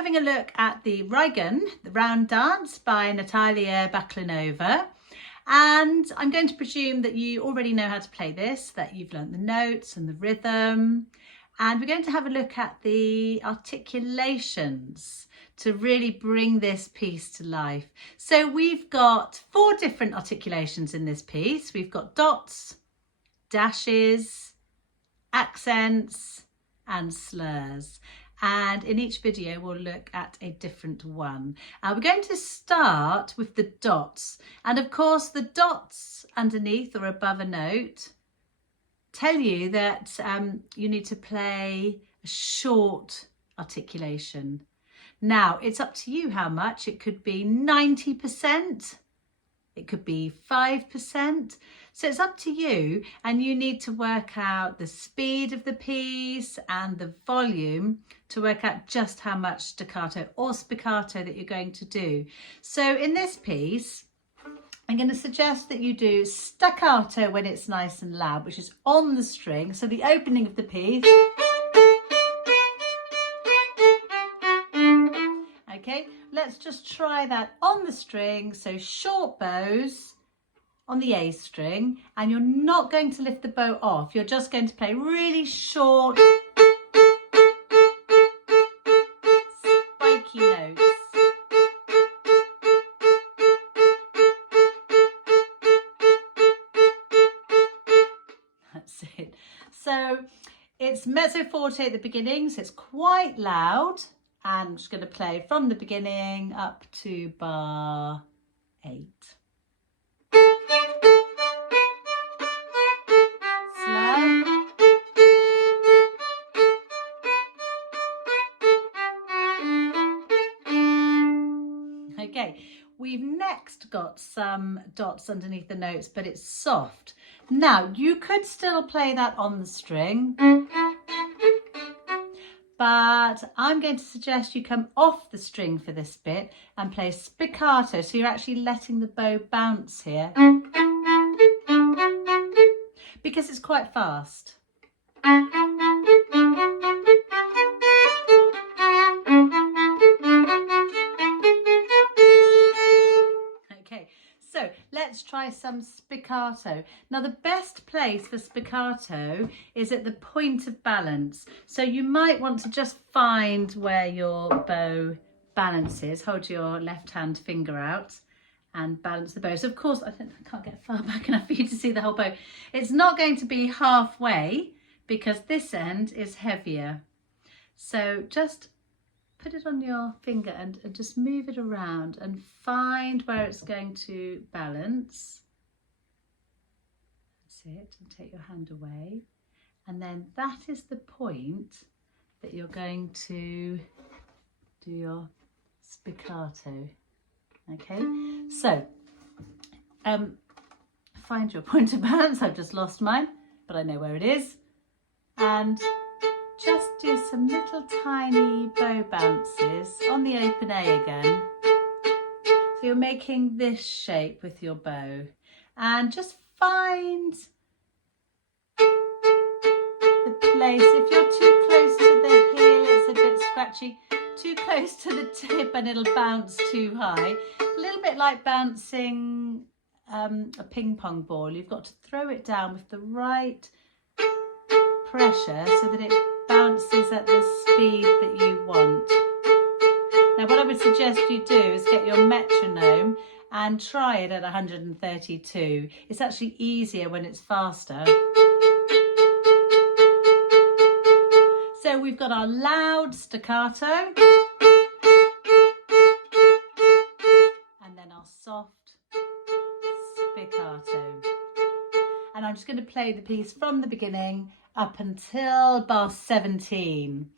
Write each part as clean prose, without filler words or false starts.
Having a look at the Reigen, the round dance by Natalia Baklanova. And I'm going to presume that you already know how to play this, that you've learnt the notes and the rhythm. And we're going to have a look at the articulations to really bring this piece to life. So we've got 4 different articulations in this piece. We've got dots, dashes, accents, and slurs. And in each video we'll look at a different one. We're going to start with the dots, and of course the dots underneath or above a note tell you that you need to play a short articulation. Now it's up to you how much. It could be 90%, it could be 5%. So it's up to you, and you need to work out the speed of the piece and the volume to work out just how much staccato or spiccato that you're going to do. So in this piece, I'm going to suggest that you do staccato when it's nice and loud, which is on the string. So the opening of the piece. Okay, let's just try that on the string. So short bows on the A string, and you're not going to lift the bow off. You're just going to play really short, spiky notes. That's it. So it's mezzo forte at the beginning, so it's quite loud. And I'm just going to play from the beginning up to bar 8. Slur. Okay, we've next got some dots underneath the notes, but it's soft. Now, you could still play that on the string, but I'm going to suggest you come off the string for this bit and play spiccato. So you're actually letting the bow bounce here because it's quite fast. Okay, so let's try some spiccato. Now the best place for spiccato is at the point of balance. So you might want to just find where your bow balances. Hold your left hand finger out and balance the bow. So of course, I can't get far back enough for you to see the whole bow. It's not going to be halfway because this end is heavier. So just put it on your finger and just move it around and find where it's going to balance. That's it, and take your hand away. And then that is the point that you're going to do your spiccato. Okay, so find your point of balance. I've just lost mine, but I know where it is. And just do some little tiny bow bounces on the open A again. So you're making this shape with your bow, and just find the place. If you're too close to the heel, it's a bit scratchy. Too close to the tip and it'll bounce too high. It's a little bit like bouncing a ping pong ball. You've got to throw it down with the right pressure so that it bounces at the speed that you want. Now what I would suggest you do is get your metronome and try it at 132. It's actually easier when it's faster. So we've got our loud staccato and then our soft spiccato. And I'm just going to play the piece from the beginning up until bar 17.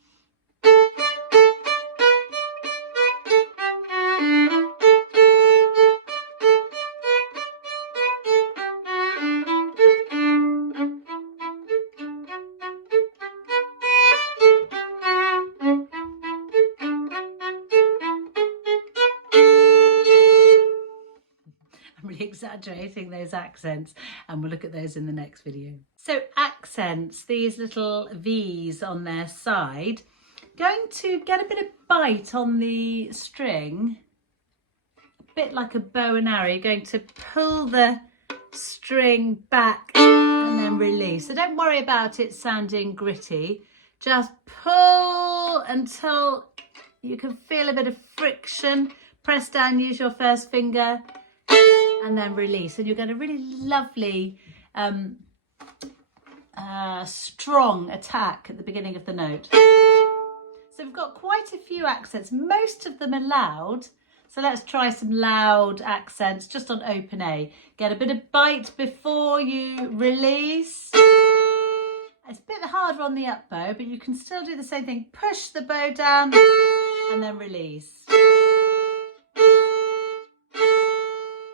I'm really exaggerating those accents, and we'll look at those in the next video. So accents, these little V's on their side, Going to get a bit of bite on the string, a bit like a bow and arrow. You're going to pull the string back and then release. So don't worry about it sounding gritty. Just pull until you can feel a bit of friction. Press down, use your first finger, and then release. And you'll get a really lovely strong attack at the beginning of the note. So we've got quite a few accents. Most of them are loud. So let's try some loud accents just on open A. Get a bit of bite before you release. It's a bit harder on the up bow, but you can still do the same thing. Push the bow down and then release. So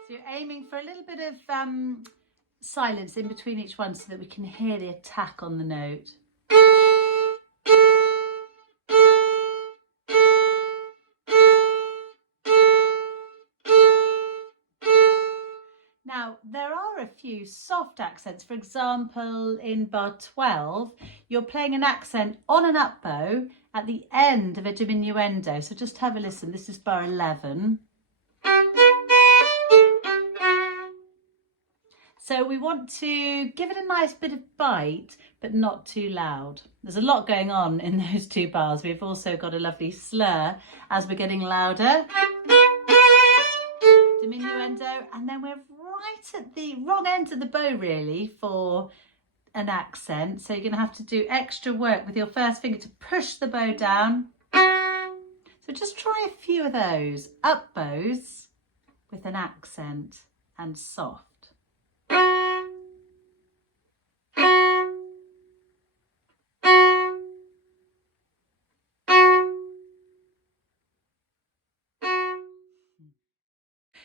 you're aiming for a little bit of silence in between each one so that we can hear the attack on the note. Now, there are a few soft accents. For example, in bar 12, you're playing an accent on an up bow at the end of a diminuendo. So just have a listen. This is bar 11. So we want to give it a nice bit of bite, but not too loud. There's a lot going on in those two bars. We've also got a lovely slur as we're getting louder. Diminuendo, and then we're right at the wrong end of the bow really for an accent. So you're going to have to do extra work with your first finger to push the bow down. So just try a few of those up bows with an accent and soft.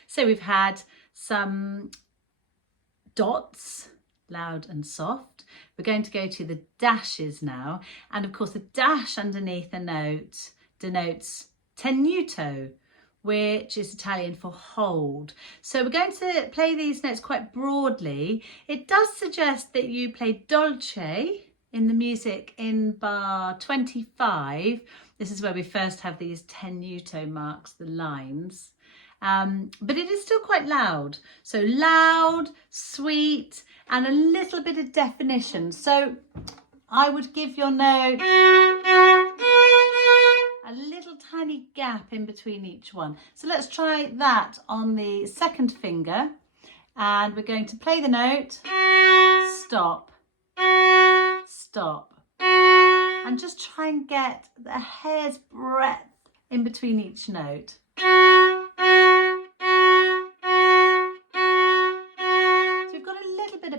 So we've had some dots, loud and soft. We're going to go to the dashes now. And of course the dash underneath a note denotes tenuto, which is Italian for hold. So we're going to play these notes quite broadly. It does suggest that you play dolce in the music in bar 25. This is where we first have these tenuto marks, the lines. But it is still quite loud. So loud, sweet, and a little bit of definition. So I would give your note a little tiny gap in between each one. So let's try that on the second finger. And we're going to play the note, stop, stop. And just try and get a hair's breadth in between each note.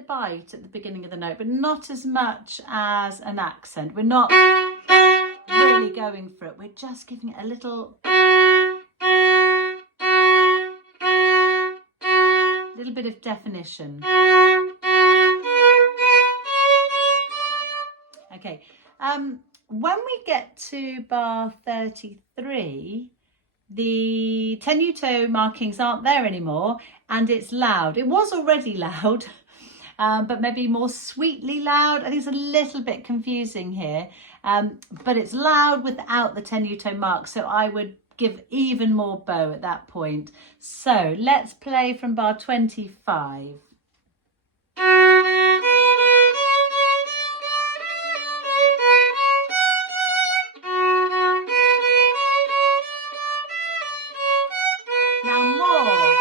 Bite at the beginning of the note, but not as much as an accent. We're not really going for it. We're just giving it a little bit of definition. Okay, when we get to bar 33, the tenuto markings aren't there anymore and it's loud. It was already loud. But maybe more sweetly loud. I think it's a little bit confusing here, but it's loud without the tenuto mark. So I would give even more bow at that point. So let's play from bar 25. Now more.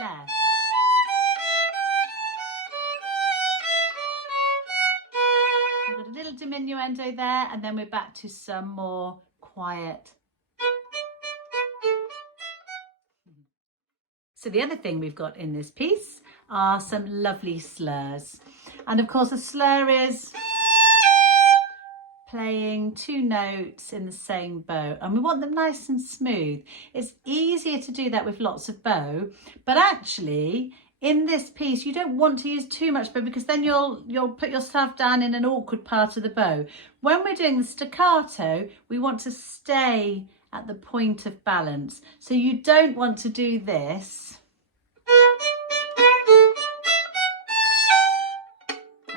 Less. We've got a little diminuendo there, and then we're back to some more quiet. So the other thing we've got in this piece are some lovely slurs. And of course a slur is playing two notes in the same bow, and we want them nice and smooth. It's easier to do that with lots of bow, but actually in this piece you don't want to use too much bow, because then you'll put yourself down in an awkward part of the bow. When we're doing the staccato, we want to stay at the point of balance, so you don't want to do this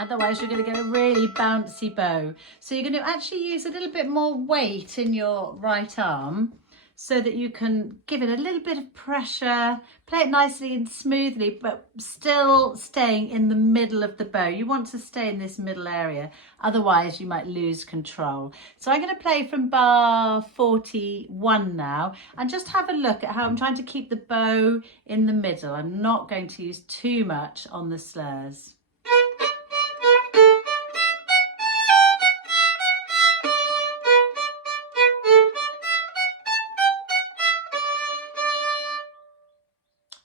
Otherwise you're going to get a really bouncy bow. So you're going to actually use a little bit more weight in your right arm so that you can give it a little bit of pressure, play it nicely and smoothly, but still staying in the middle of the bow. You want to stay in this middle area, otherwise you might lose control. So I'm going to play from bar 41 now, and just have a look at how I'm trying to keep the bow in the middle. I'm not going to use too much on the slurs.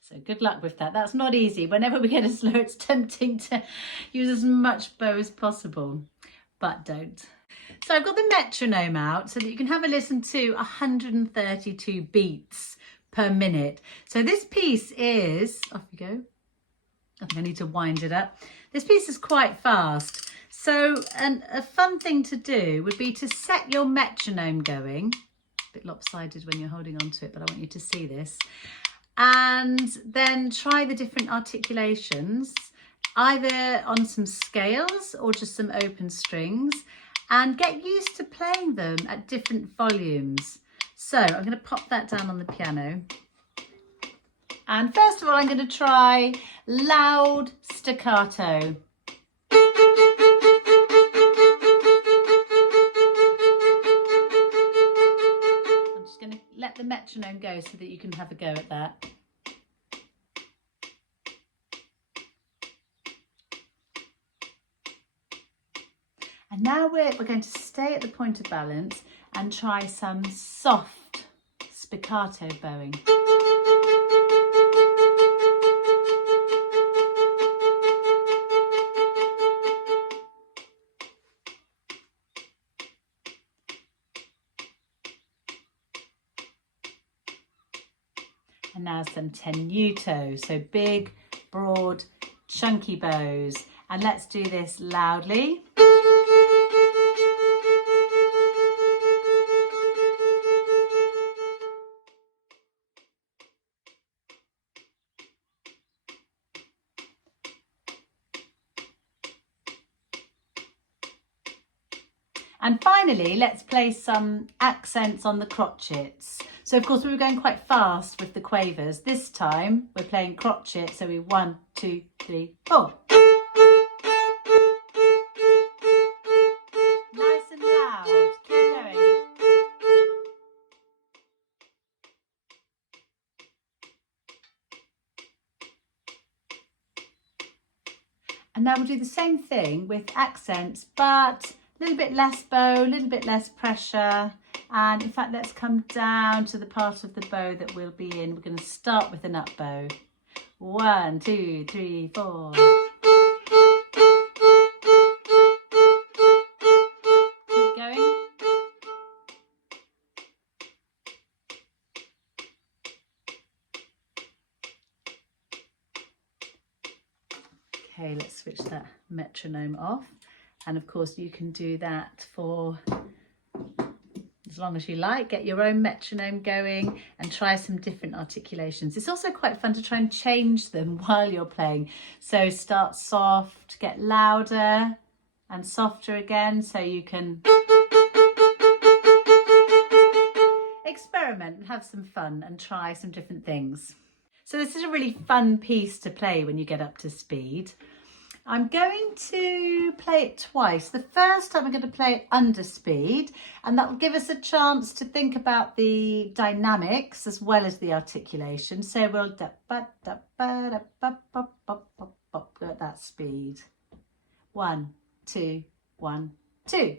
So good luck with that. That's not easy. Whenever we get a slur, it's tempting to use as much bow as possible, but don't. So I've got the metronome out so that you can have a listen to 132 beats per minute. So this piece is, off you go. I think I need to wind it up. This piece is quite fast. So a fun thing to do would be to set your metronome going. A bit lopsided when you're holding on to it, but I want you to see this. And then try the different articulations, either on some scales or just some open strings, and get used to playing them at different volumes. So I'm going to pop that down on the piano. And first of all, I'm going to try loud staccato. Going to let the metronome go so that you can have a go at that. And now we're going to stay at the point of balance and try some soft spiccato bowing. And now some tenuto, so big, broad, chunky bows. And let's do this loudly. And finally, let's play some accents on the crotchets. So of course we were going quite fast with the quavers. This time we're playing crotchet, so we 1, 2, 3, 4. Nice and loud, keep going. And now we'll do the same thing with accents, but a little bit less bow, a little bit less pressure. And in fact, let's come down to the part of the bow that we'll be in. We're going to start with an up bow. 1, 2, 3, 4. Keep going. Okay, let's switch that metronome off. And of course, you can do that for as long as you like. Get your own metronome going and try some different articulations. It's also quite fun to try and change them while you're playing. So start soft, get louder and softer again, so you can experiment and have some fun and try some different things. So this is a really fun piece to play when you get up to speed. I'm going to play it twice. The first time I'm going to play it under speed, and that will give us a chance to think about the dynamics as well as the articulation. So we'll go at that speed. 1, 2, 1, 2.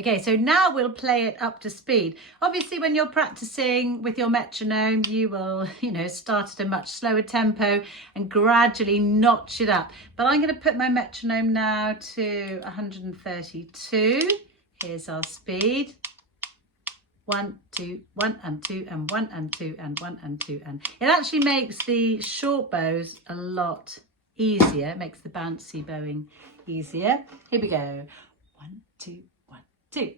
Okay, so now we'll play it up to speed. Obviously, when you're practicing with your metronome, you will, start at a much slower tempo and gradually notch it up. But I'm going to put my metronome now to 132. Here's our speed. 1, 2, 1 and 2 and 1 and 2 and 1 and 2 and it actually makes the short bows a lot easier. It makes the bouncy bowing easier. Here we go. 1, 2, 1, 2.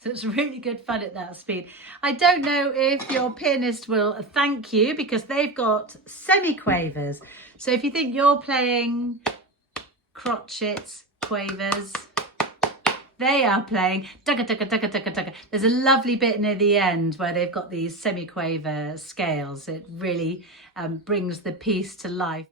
So it's really good fun at that speed. I don't know if your pianist will thank you because they've got semi-quavers. So if you think you're playing crotchets, quavers, they are playing tugga tugga tugga tugga tugga. There's a lovely bit near the end where they've got these semi-quaver scales. It really brings the piece to life.